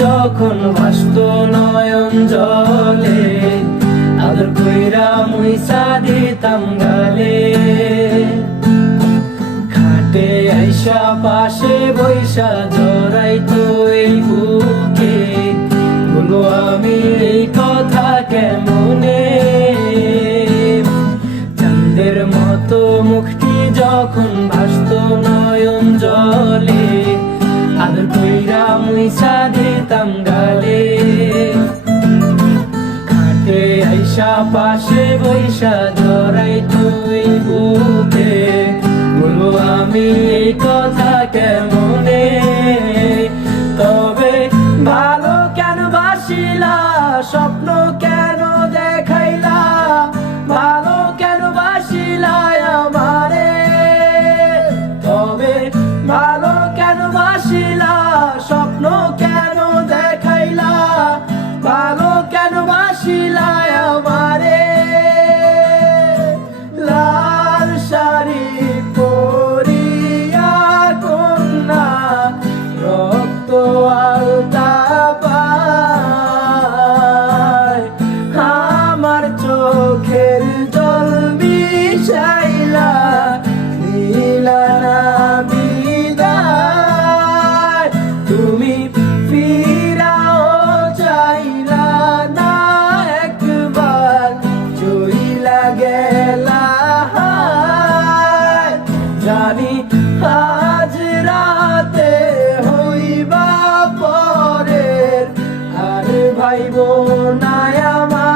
যখন ভাসত নয়ন জলে, আদর কইরা মুইসা দিতাম গালে। খাটে আইসা পাশে বৈশা জড়াইতো এই বুকে, বলো আমি এই কথা কেমনে। চাঁদের মতো মুখটি যখন ভাসত নয়ন জলে, আদর কইরা মুইসা দিতাম গালে। খাটে আইসা পাশে বৈশা জড়াইতো এই বুকে, বলো আমি এই কথা কেমনে। তবে ভালো কেন বাসিলা, স্বপ্ন কেন দেখাইলা, ভালো কেন বাসিলা আমারে। তবে ভালো কেন বাসিলা, স্বপ্ন কেন দেখাইলা, ভালো কেন বাসিলা আমারে। লাল শাড়ি পরিয়া কন্যা রক্ত আলতা পায়, আমার চোখের জল মিশাইলা দিলা না বিদায়। তুমি ফিরাও চাইলা না একবার, চইলা গেলা। জানি আজ রাতে হইবা পরের, আর ভাইব না আমার।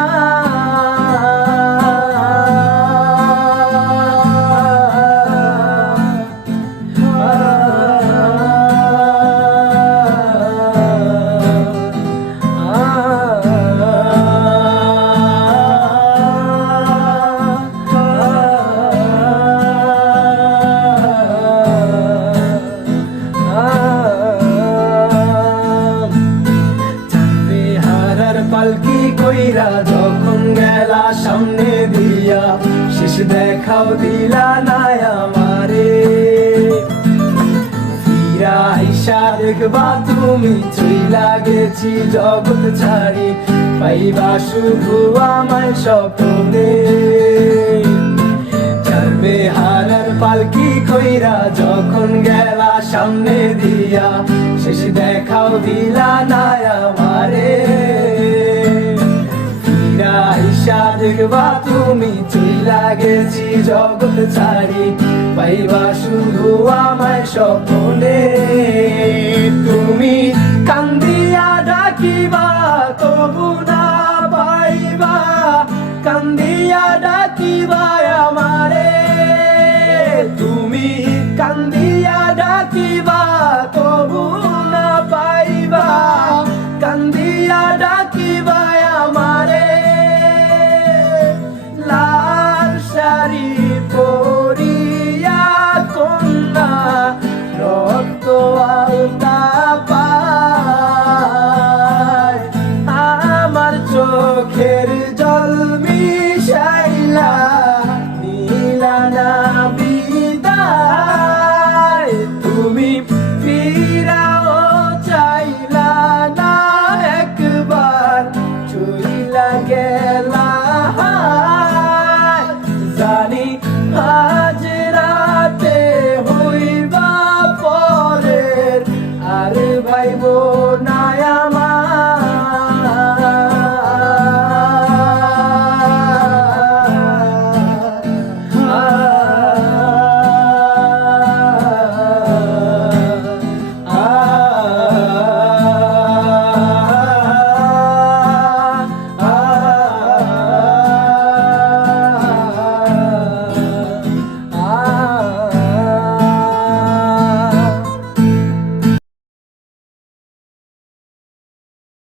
পালকি কইরা যখন গেলা সামনে দিয়া, শেষ দেখাও দিলা না আমারে। ফিরা আইসা দেখবা তুমি চইলা গেছি জগৎ ছাড়ি, পাইবা শুধু আমায় স্বপ্নে। ছাড়বে হারার পালকি কইরা যখন গেলা সামনে দিয়া, শেষ দেখাও দিলা না আমারে। আইসা দেখবা তুমি চইলা গেছি জগৎ ছাড়ি, পাইবা শুধু আমায় স্বপ্নে। তুমি কান্দিয়া ডাকিবা তবু না পাইবা, কান্দিয়া ডাকিবা আমারে। তুমি কান্দিয়া ডাকিবা তবু না পাইবা, কান্দিয়া ডাকি